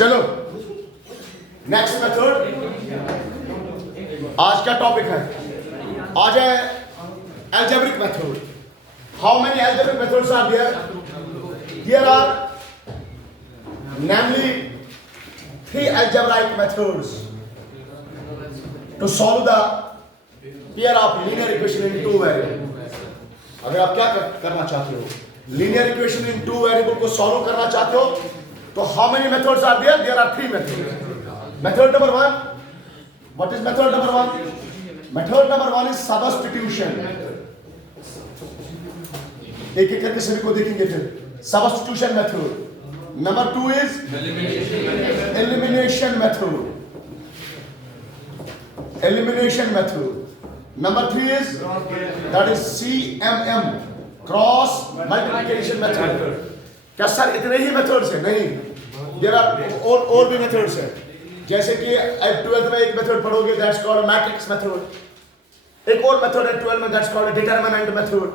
चलो next method, आज का टॉपिक है, आज है algebraic method. How many algebraic methods are there? There are namely 3 algebraic methods to solve the pair of linear equation in 2 variables. अगर आप क्या करना चाहते हो, linear equation in 2 variable को solve करना चाहते हो, तो how many methods are there? There are 3 methods. Method number 1. What is method number 1? Method number 1 is substitution. एक एक करके सभी को देखेंगे फिर. Substitution method. Number 2 is elimination method. Elimination method. Number 3 is that is CMM, cross multiplication method. क्या sir इतने ही methods हैं? नहीं, देयर आर और भी मेथड्स हैं. जैसे कि अब 12th में एक मेथड पढ़ोगे, दैट्स कॉल्ड मैट्रिक्स मेथड. एक और मेथड है 12 में, दैट्स कॉल्ड डिटरमिनेंट मेथड.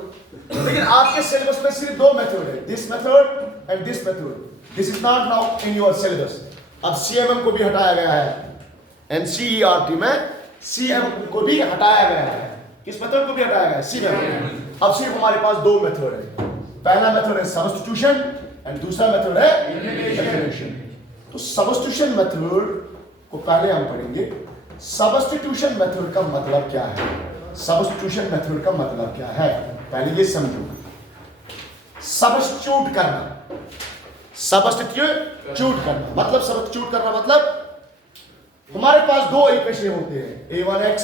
लेकिन आपके सिलेबस में सिर्फ 2 मेथड है, this method and this method. This is not now in your syllabus. अब सीएमएम को भी हटाया गया है, एनसीईआरटी में सीएमएम को भी हटाया गया है. किस मेथड को भी हटाया गया है? सीएमएम. अब सिर्फ हमारे पास 2 मेथड है. पहला मेथड है सब्स्टिट्यूशन एंड दूसरा मेथड है एलिमिनेशन. तो सब्स्टिट्यूशन मेथड को पहले हम पढ़ेंगे. सब्स्टिट्यूशन मेथड का मतलब क्या है? सब्स्टिट्यूशन मेथड का मतलब क्या है पहले ये समझो. सब्स्टिट्यूट करना, सब्स्टिट्यूट करना मतलब, सब्स्टिट्यूट करना मतलब हमारे पास 2 इक्वेशन होते हैं, a1x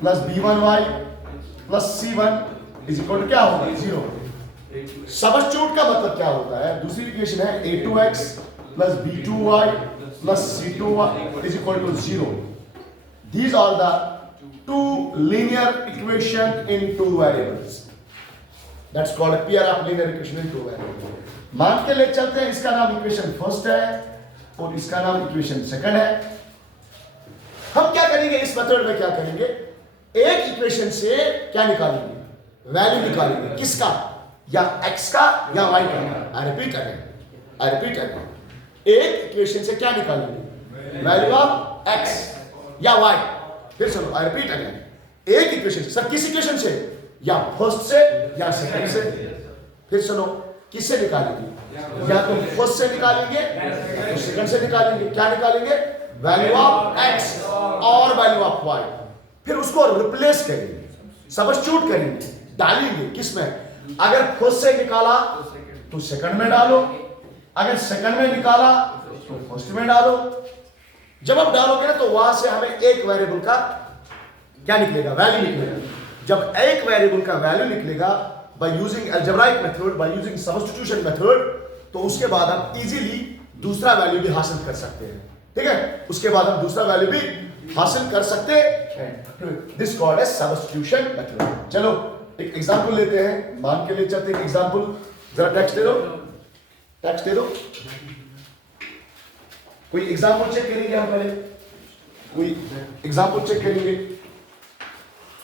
plus b1y plus c1 is equal to क्या होगा? 0. सब्स्टिट्यूट का मतलब क्या होता है? दूसरी इक्वेशन है a2x plus b2y plus c2 is equal to 0. These are the 2 linear equation in 2 variables. That's called a pair of linear equation in 2 variables. मान के ले चलते हैं, इसका नाम इक्वेशन फर्स्ट है और इसका नाम इक्वेशन सेकंड है. हम क्या करेंगे इस मेथड में? क्या करेंगे, एक इक्वेशन से क्या निकालेंगे? वैल्यू निकालेंगे. किसका? या x का या y का. I repeat again. एक इक्वेशन से क्या निकालेंगे? वैल्यू ऑफ x या y. फिर सुनो, आई रिपीट अगेन. एक इक्वेशन से, सब किस इक्वेशन से? या फर्स्ट से या सेकंड से. फिर सुनो, किससे निकालेंगे? या तो फर्स्ट से निकालेंगे या तो सेकंड से निकालेंगे. क्या निकालेंगे? वैल्यू ऑफ x और वैल्यू ऑफ y. फिर उसको रिप्लेस करेंगे, सब्स्टिट्यूट करेंगे, डालेंगे. किसमें? अगर फर्स्ट से निकाला तो सेकंड में डालो, अगर सेकंड में निकाला तो फर्स्ट में डालो. जब आप डालोगे ना तो वहां से हमें एक वेरिएबल का क्या निकलेगा? वैल्यू निकलेगा. जब एक वेरिएबल का वैल्यू निकलेगा by using algebraic method, by using substitution method, तो उसके बाद आप इजीली दूसरा वैल्यू भी हासिल कर सकते हैं. ठीक है, उसके बाद हम दूसरा वैल्यू भी हासिल कर सकते हैं. This called as substitution method. चलो एक एग्जांपल लेते हैं, मान के ले चलते हैं एग्जांपल. जरा टेक्स्ट दे दो, टेक्स्ट दे दो. कोई एग्जांपल चेक करेंगे हम पहले, कोई एग्जांपल चेक करेंगे.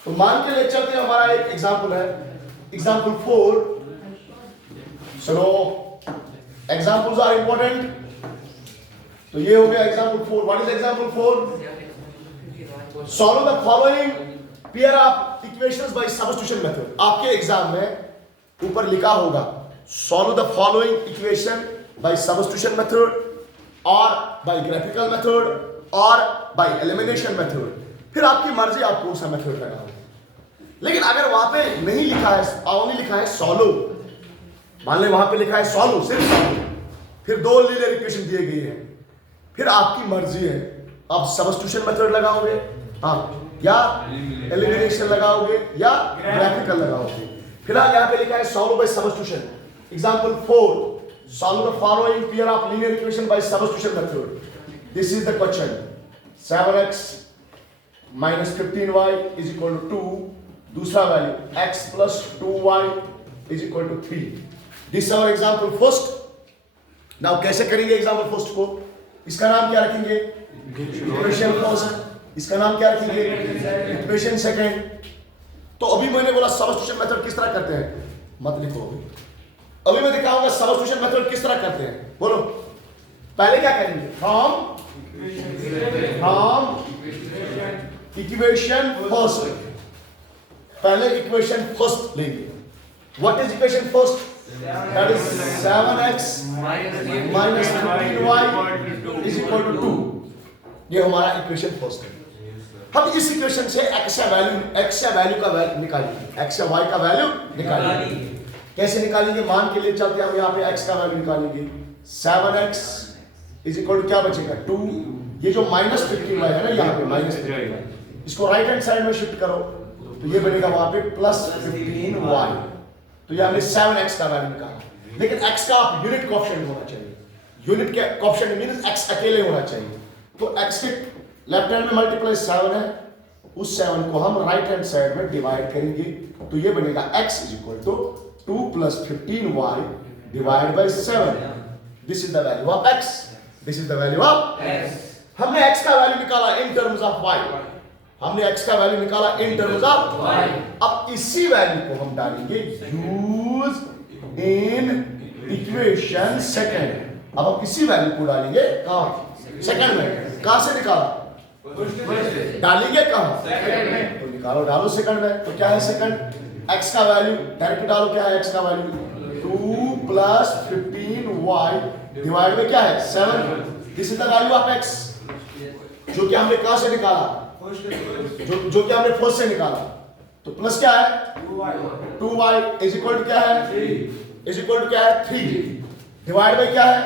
तो मान के ले चलते हैं, हमारा एक एग्जांपल है, एग्जांपल 4. सुनो, एग्जांपल्स आर इंपॉर्टेंट. तो ये हो गया example 4. What is example 4? Solve the following pair of equations bye substitution method. आपके एग्जाम में ऊपर लिखा होगा solve the following equation by substitution method or by graphical method or by elimination method. फिर आपकी मर्जी, आप कौन सा मेथड लगाओ. लेकिन अगर वहां पे नहीं लिखा है, ओनली लिखा है सॉल्व, मान ले वहां पे लिखा है सॉल्व, सिर्फ सॉल्व, फिर 2 लीनियर इक्वेशन दिए गए हैं, फिर आपकी मर्जी है, आप सब्स्टिट्यूशन मेथड लगाओगे हाँ, या एलिमिनेशन लगाओगे या ग्राफिकल लगाओगे. फिलहाल यहाँ पे लिखा है solve by substitution. Example 4. Solve the following pair of linear equation by substitution method. This is the question. 7x minus 15y is equal to 2. दूसरा value x plus 2y is equal to 3. This is our example first. Now कैसे करेंगे example first को? इसका नाम क्या रखेंगे? Equation first. इसका नाम क्या रखेंगे? Equation second. तो अभी मैंने बोला सब्स्टिट्यूशन मेथड किस तरह करते हैं, मत लिखो. अभी मैं दिखाऊंगा सब्स्टिट्यूशन मेथड किस तरह करते हैं. बोलो पहले क्या करेंगे, फ्रॉम इक्वेशन फर्स्ट, पहले इक्वेशन फर्स्ट लेंगे। What is equation first? That is 7x minus 15y is equal to 2। ये हमारा इक्वेशन फर्स्ट है। हम इस इक्वेशन से x का वैल्यू का वैल्यू निकालेंगे, x या y का वैल्यू निकालेंगे। कैसे निकालेंगे? मान के लिए चलते हम यहाँ पे x का वैल्यू निकालेंगे। 7x इज इक्वल टू क्या बचेगा 2। ये जो माइनस 15y है ना, यहाँ पे माइनस 15y, इसको राइट हैंड साइड में शिफ्ट करो तो ये बनेगा वहां पे प्लस 15y। तो ये हमने 7x का वैल्यू निकाला। लेकिन x का यूनिट कोएफिशिएंट होना चाहिए। यूनिट के कोएफिशिएंट मींस x अकेले होना चाहिए। तो x के लेफ्ट हैंड में मल्टीप्लाई 7 है, उस 7 को हम राइट हैंड साइड में डिवाइड करेंगे तो ये बनेगा x is equal to 2 plus 15y divide by 7। This is the value of x, this is the value of x। हमने x का वैल्यू निकाला इन टर्म्स ऑफ y, हमने x का वैल्यू निकाला इन टर्म्स ऑफ y। अब इसी value को हम डालेंगे यूज इन इक्वेशन सेकंड। अब हम इसी वैल्यू को डालेंगे कहां? सेकंड में। कहां से निकाला? डालेंगे कहां? सेकंड में। तो निकालो, डालो सेकंड में। तो क्या है सेकंड? x का वैल्यू डायरेक्ट डालो। क्या है x का वैल्यू? 2 प्लस 15y डिवाइड में क्या है 7। This is the value of x, जो कि हमने कहां से निकाला? जो कि हमने फर्स्ट से निकाला। तो प्लस क्या है 2y इज इक्वल टू क्या है 3, इज इक्वल टू क्या है 3 डिवाइड बाय क्या है?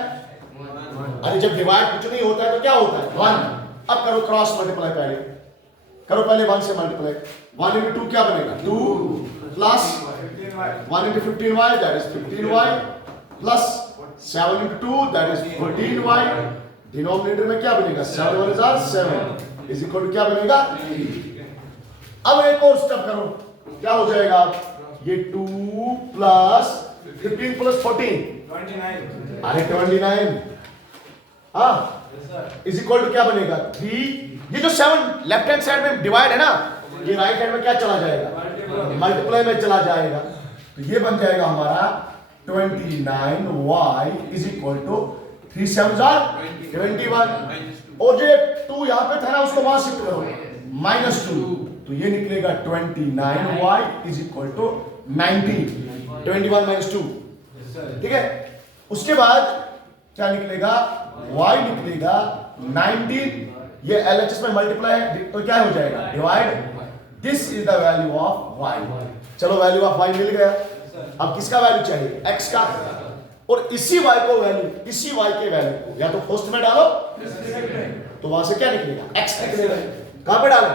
अरे जब डिवाइड कुछ नहीं होता है तो क्या होता है 1। अब करो क्रॉस मल्टीप्लाई, पहले करो, पहले 1 से मल्टीप्लाई। 1 into 2 क्या बनेगा 2 plus 1 into 15y that is 15y plus 7 into 2 that is 14y। Denominator में क्या बनेगा 7 1 is 7 इज इक्वल टू क्या बनेगा 3। अब एक और स्टेप करो, क्या हो जाएगा? ये 2 प्लस 15 प्लस 14 29। अरे 29 हाँ इज इक्वल टू क्या बनेगा 3। ये जो 7 लेफ्ट हैंड साइड में डिवाइड है ना, ये राइट हैंड में क्या चला जाएगा? मल्टीप्लाई में चला जाएगा। तो ये बन जाएगा हमारा 29y इज इक्वल टू 3 7 21। और जो 2 यहाँ पे था ना, उसको वहां शिफ्ट करो -2, तो ये निकलेगा 29y इज इक्वल टू 19। 21 - 2 ठीक है। उसके बाद क्या निकलेगा? y निकलेगा 19। ये LHS में मल्टीप्लाई है तो क्या हो जाएगा divide. This is the value of y। चलो वैल्यू ऑफ y मिल गया। अब किसका वैल्यू चाहिए? x का। और इसी y को वैल्यू, इसी y के वैल्यू को या तो फर्स्ट में डालो तो वहां से क्या निकलेगा x निकलेगा। कहां पे डालो?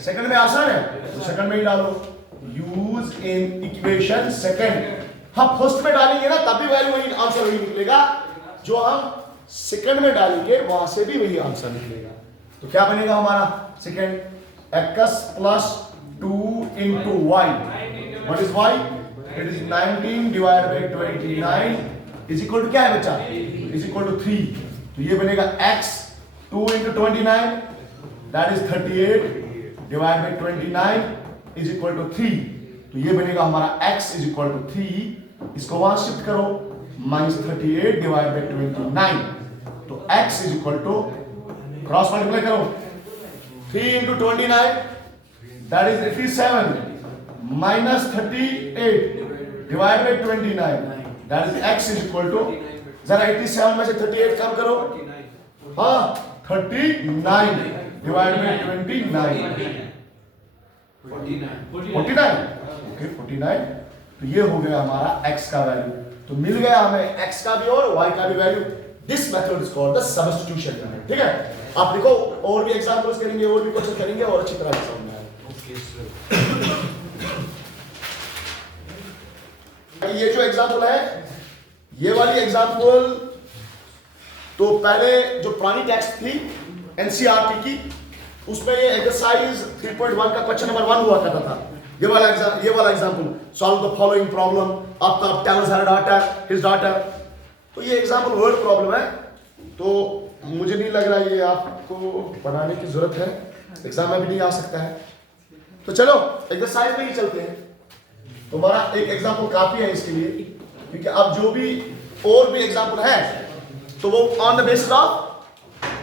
सेकंड में। आसान है तो सेकंड में ही डालो। Use in equation second. हम फर्स्ट में डालेंगे ना तब भी वैल्यू वही, आंसर वही निकलेगा। जो हम सेकंड में डालेंगे वहां से भी वही आंसर निकलेगा। तो क्या बनेगा हमारा second? x plus 2 into y। What is y? It is 19 divide by 29 is equal to क्या है बच्चा? Is equal to 3। तो ये बनेगा x 2 into 29 that is 38 divide by 29 is equal to 3। तो ये बनेगा हमारा x इज इक्वल टू 3। इसको वहां शिफ्ट करो -38 डिवाइड बाय 29। तो x is equal to cross multiply करो 3 into 29 that is 87 -38 divide by 29 that is x is equal to, जरा 87 में से 38 कम करो। हाँ 39 डिवाइड बाय 29 49 ओके 49। तो ये हो गया हमारा x का वैल्यू। तो मिल गया हमें x का भी और y का भी value. This method is called the substitution method. ठीक है। आप देखो और भी एग्जांपल्स करेंगे, और भी क्वेश्चन करेंगे और अच्छी तरह से समझ आएगा। ये जो एग्जांपल है, ये वाली एग्जांपल तो पहले जो पुरानी टेक्स्ट थी एनसीईआरटी की, उसमें ये एक्सरसाइज 3.1 का क्वेश्चन नंबर 1 हुआ करता था। ये वाला example, solve the following problem after tells her daughter his daughter. तो ये एग्जांपल वर्ड प्रॉब्लम है, तो मुझे नहीं लग रहा ये आपको बनाने की जरूरत है, एग्जाम में भी नहीं आ सकता है। तो चलो एक्सरसाइज में ही चलते हैं। तुम्हारा एक एग्जांपल काफी है इसके लिए, क्योंकि अब जो भी और भी एग्जांपल है तो वो on the basis of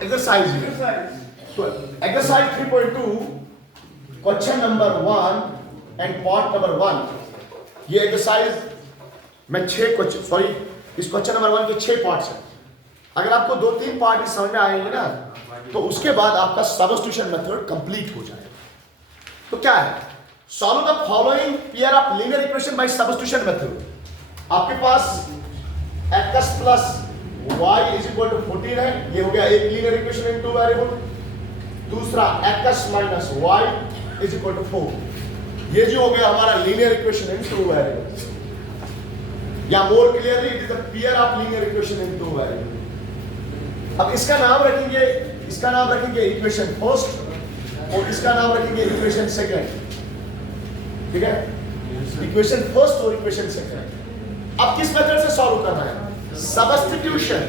exercise. तो exercise 3.2 question number 1 and part number 1, ये एक्सरसाइज में 6 क्वेश्चन, सॉरी इस क्वेश्चन नंबर 1 के 6 पार्ट्स हैं। अगर आपको 2-3 पार्ट समझ में आएंगे ना, तो उसके बाद आपका सब्स्टिट्यूशन मेथड कंप्लीट हो जाएगा। तो क्या है, solve the following pair of linear equation by substitution method. आपके पास x plus y is equal to 14 है, ये हो गया एक लीनियर इक्वेशन इन 2 वेरिएबल। दूसरा x minus y is equal to 4, ये जो हो गया हमारा लीनियर इक्वेशन इन 2 वेरिएबल्स, या more clearly it is the pair of linear equation in 2 variable. अब इसका नाम रखेंगे इक्वेशन फर्स्ट और इसका नाम रखेंगे इक्वेशन सेकंड, ठीक है, इक्वेशन फर्स्ट और इक्वेशन सेकंड। अब किस मेथड से सॉल्व करना है, substitution.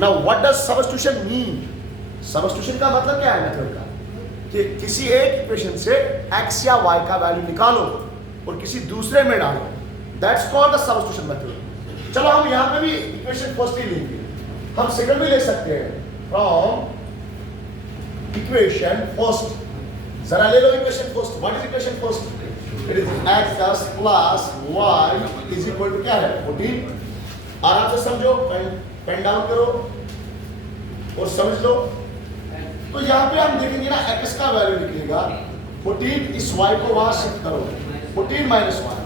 Now what does substitution mean? Substitution का मतलब क्या है मेथड का, कि किसी एक इक्वेशन से x या y का वैल्यू निकालो और किसी दूसरे में डालो, that's called the substitution method. चलो हम यहां पे भी इक्वेशन फर्स्ट ही लेंगे, हम सेकंड भी ले सकते हैं, फ्रॉम इक्वेशन फर्स्ट। जरा ले लो equation first. What is equation first? It is x plus y is equal to क्या है, 14। आराम से समझो, पेन डाउन करो और समझ लो। तो यहां पे हम देखेंगे ना, x का वैल्यू निकलेगा 14, इस y को वहां शिफ्ट करो, 14 माइनस y।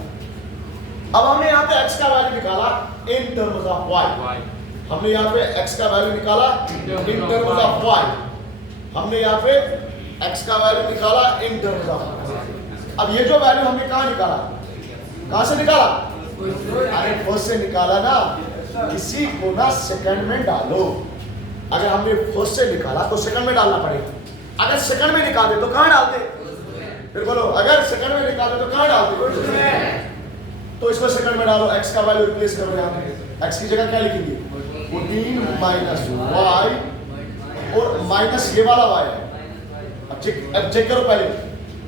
अब हमने यहां पे x का वैल्यू निकाला इन टर्म्स ऑफ y, हमने यहाँ पे x का वैल्यू निकाला इन टर्म्स ऑफ y, हमने यहाँ पे x का वैल्यू निकाला इन टर्म्स ऑफ। अब ये जो वैल्यू हमने कहाँ निकाला, कहाँ से निकाला? अरे फर्स्ट से निकाला ना, किसी को ना सेकंड में डालो। अगर हमने फर्स्ट से निकाला तो सेकंड में डालना पड़ेगा। अगर सेकंड में निकालते तो कहाँ डालते? फिर बोलो, अगर सेकंड में निकालते तो कहाँ डालते? तो इसको सेकंड में डालो, x का वैल्यू रिप्लेस करो। यहाँ पे x की जगह क्या लिखेंगे, 14 माइनस y और माइनस ये वाला y है। अब चेक करो पहले,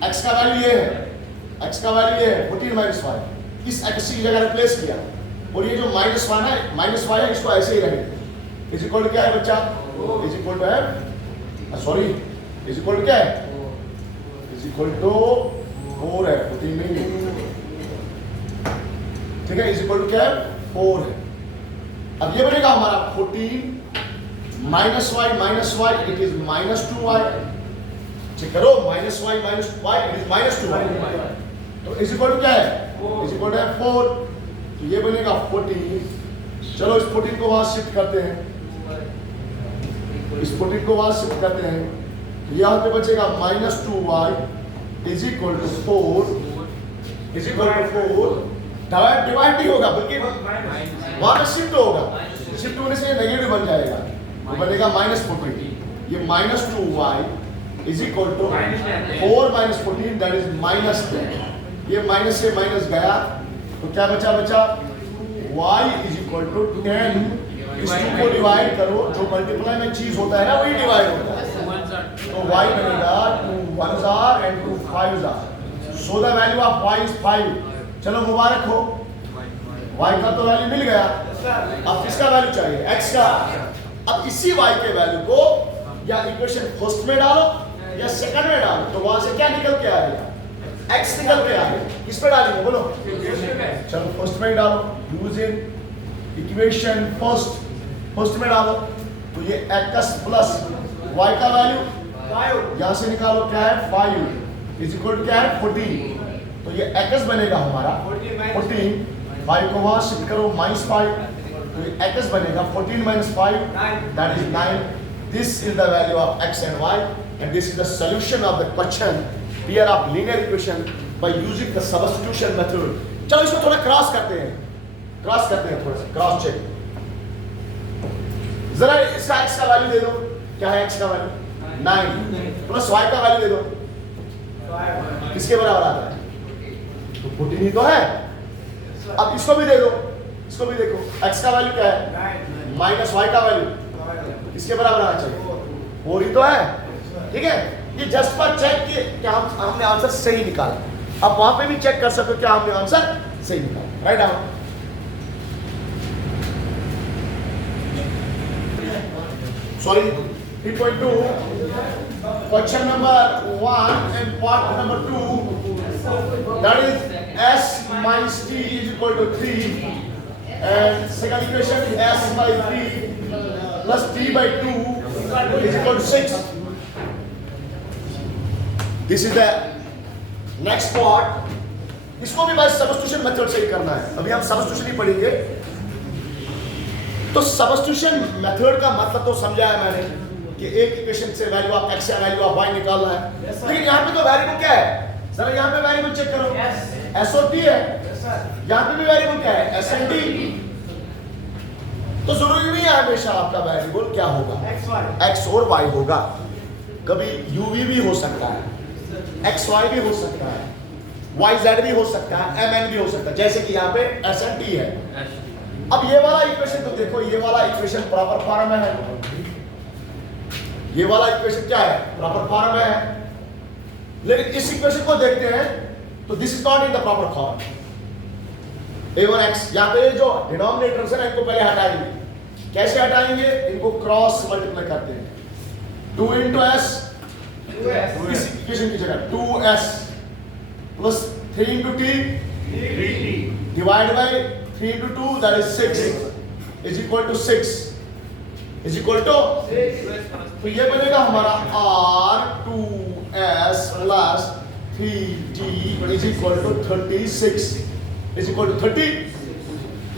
x का वैल्यू ये है, x का वैल्यू ये है 14 माइनस y, इस x की जगह रिप्लेस किया, और ये जो माइनस y है, माइनस y है, इसको ऐसे ही रखेंगे। इज इक्वल टू क्या है बच्चा? इज इक्वल टू है, सॉरी इज इक्वल टू क्या है, इज इक्वल टू 4 है, 14 नहीं, ठीक है, इज इक्वल टू क्या है, 4 है। अब ये बनेगा हमारा 14 minus y it is minus 2y। Check करो, minus y it is minus 2y, तो इज इक्वल टू क्या है, इज इक्वल टू है 4। तो ये बनेगा 14। चलो इस 14 को वहां शिफ्ट करते हैं, इस 14 को वहां शिफ्ट करते हैं, तो यहाँ पे बचेगा minus 2y is equal to 4, is equal to 4। Divide नहीं होगा बल्कि वहां पे शिफ्ट होगा, शिफ्ट होने से नेगेटिव बन जाएगा, तो बनेगा माइनस 14। ये minus 2y is equal to 4 minus 14 that is minus 10। ये माइनस से माइनस गया तो क्या बचा y इज इक्वल टू 10। इस 2 को डिवाइड करो, जो मल्टीप्लाई में चीज होता है ना वही डिवाइड होता है, तो y बनेगा 2 1s are and 2 5s are, so the value of y is 5। चलो मुबारक हो, y का तो वैल्यू मिल गया। अब किसका वैल्यू चाहिए, x का। अब इसी y के वैल्यू को या इक्वेशन फर्स्ट में डालो या सेकंड में डालो, तो वहां से क्या निकल के आएगा, x निकल के आएगा। किस पे डालेंगे बोलो, चलो फर्स्ट में डालो, यूजिंग इक्वेशन फर्स्ट में डालो, तो ये x प्लस y का वैल्यू यहां से निकालो, क्या है 5 इज इक्वल टू क्या है 14। तो ये x बनेगा हमारा 14, 5 को वहां शिफ्ट करो -5, तो ये x बनेगा 14 minus 5 that is 9। This is the value of x and y and this is the solution of the question pair of linear equation by using the substitution method। चलो इसको थोड़ा क्रॉस करते हैं, थोड़ा सा क्रॉस चेक। जरा इसका x का वैल्यू दे दो, क्या है x का वैल्यू 9 प्लस y का वैल्यू दे दो, किसके बराबर आता है, तो 14 ही तो है। अब इसको भी दे दो, इसको भी देखो, x का वैल्यू क्या है माइनस y का वैल्यू किसके बराबर आना चाहिए, 4 ही तो है, ठीक है। ये जस्ट पर चेक कि क्या हमने आंसर सही निकाला। अब वहां पे भी चेक कर सकते हो क्या हमने आंसर सही निकाला, right. sorry, 3.2, question number 1 and part number 2, that is s minus t is equal to 3, and second equation s by 3 plus t by 2 is equal to 6. This is the next part. इसको भी बस substitution method से ही करना है. अभी हम substitution ही पढ़ेंगे. तो सबस्टिट्यूशन मेथड का मतलब तो समझा है मैंने कि एक इक्वेशन से वैल्यू ऑफ x या वैल्यू ऑफ y निकालना है. लेकिन यहाँ पे तो वेरिएबल क्या है? जरा यहाँ पे वेरिएबल चेक करो. s और t है. यहाँ पे भी वेरिएबल क्या है? s और t. तो जरूरी नहीं है हमेशा आपका वेरिएबल क्या होगा? x और y होगा. कभी uv भी हो सकता है, xy भी हो सकता है, yz भी हो सकता है, mn भी हो सकता है. जैसे कि यहाँ पे s और t है. अब ये वाला इक्वेशन तो देखो, ये वाला इक्वेशन प्रॉपर फॉर्म में है. ये वाला इक्वेशन क्या है? प्रॉपर फॉर्म में है. लेकिन इस इक्वेशन को देखते हैं तो this is not in the proper form. a1x, यहाँ पे जो डिनोमिनेटर्स है ना, इनको पहले हटाएंगे. कैसे हटाएंगे? इनको क्रॉस मल्टीप्लाई करते हैं. 2 into s, इस इक्वेशन की जगह 2s plus 3 into t, 3t divided by 3 into 2, that is 6, is equal to 6, is equal to 6. तो ये बनेगा हमारा r2s plus 3t is equal to 36, is equal to 30.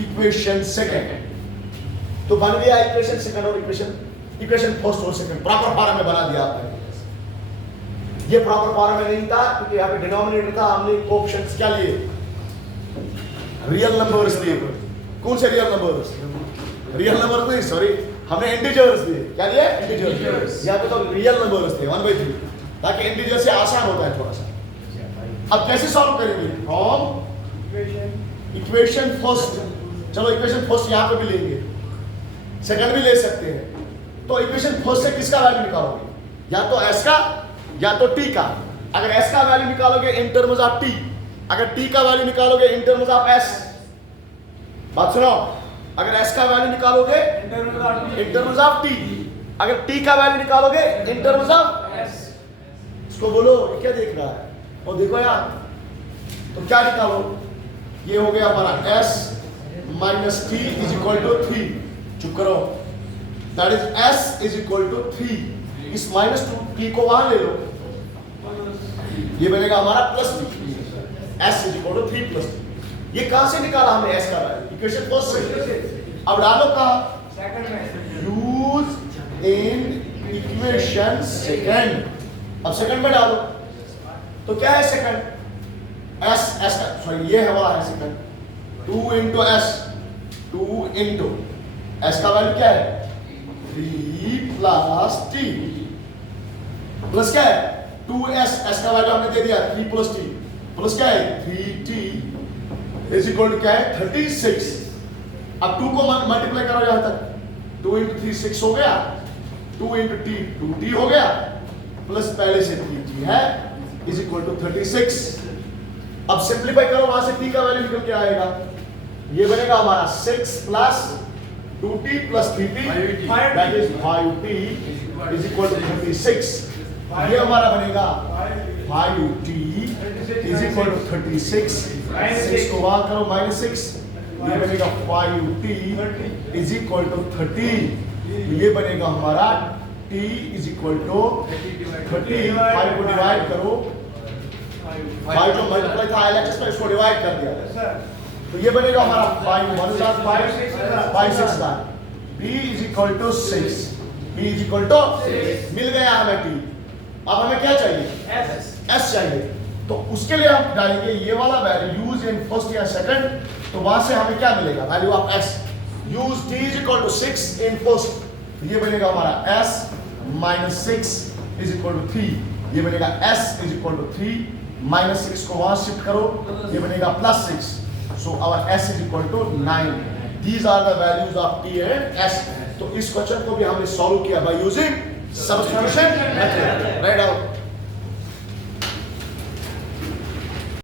Equation second. तो बन गया इक्वेशन सेकंड और इक्वेशन फर्स्ट और second proper form में बना दिया आपने. ये प्रॉपर फॉर्म में नहीं था क्योंकि यहाँ पे डिनोमिनेटर था. हमने कोएफिशिएंट्स क्या लिए? रियल नंबर्स लिए. कौन से रियल नंबर्स? रियल नंबर नहीं, सॉरी, हमने इंटीजर्स लिए. क्या लिए? इंटीजर्स. यहाँ पे तो रियल नंबर्स थे 1/3, ताकि इंटीजर से आसान होता है थोड़ा सा. अब कैसे सॉल्व करेंगे? From equation first. चलो इक्वेशन फर्स्ट यहाँ पे भी लेंगे, सेकंड भी ले सकते हैं. तो इक्वेशन फर्स्ट से किसका वैल्यू निकालोगे? या तो s का या तो t का. अगर s का वैल्यू निकालोगे इन टर्म्स ऑफ t, अगर t का वैल्यू निकालोगे इन टर्म्स ऑफ s. बात सुनो, अगर s का वैल्यू निकालोगे इन टर्म्स ऑफ t, अगर t का वैल्यू निकालोगे इन टर्म्स ऑफ s. इसको बोलो, क्या देख रहा है? और देखो यार, तो क्या निकालो? ये हो गया हमारा s minus t is equal to 3. चुप करो. That is s is equal to 3. इस माइनस 2 t को वहां ले लो, ये बनेगा हमारा plus t. s is equal to 3 plus t. ये कहां से निकाला हमने s का वैल्यू? इक्वेशन फर्स्ट से. अब डालो कहां? सेकंड में. Use in equation second. अब सेकंड में डालो तो क्या है सेकंड? s का, सॉरी, ये है वाला है second. 2 into s, 2 into s का वैल्यू क्या है? 3 plus t प्लस क्या है? 2s. s का वैल्यू हमने दे दिया 3 plus t प्लस क्या है? 3t इज इक्वल टू क्या है? 36. अब 2 को मल्टीप्लाई करो यहां तक. 2 into 3 6 हो गया. 2 into t 2t हो गया, प्लस पहले से 3t है, इज इक्वल टू 36. अब सिंप्लीफाई करो, वहां से t का वैल्यू निकल के आएगा. ये बनेगा हमारा 6 plus 2t plus 3t, that is 5t is equal to 36. ये हमारा बनेगा 5t is equal to 36. 6 को वहां करो, -6. ये बनेगा 5t is equal to 30. ये बनेगा हमारा t is equal to 30. 5 को डिवाइड करो, 5 जो मल्टीप्लाई था LHS में, इसको डिवाइड कर दिया. तो ये बनेगा हमारा 5 1 5 5 6 का. b is equal to 6. b is equal to 6. मिल गया हमें t. अब हमें क्या चाहिए? s चाहिए. तो उसके लिए हम डालेंगे ये वाला वैल्यू, यूज इन फर्स्ट या सेकंड. तो वहां से हमें क्या मिलेगा? Value of s. Use t is equal to 6 in first. तो ये बनेगा हमारा s minus 6 is equal to 3. ये बनेगा s is equal to 3. -6 को वहां शिफ्ट करो, ये बनेगा +6. So our s is equal to 9. These are the values of t and s. तो इस क्वेश्चन को भी हमने सॉल्व किया by using substitution method. Write out.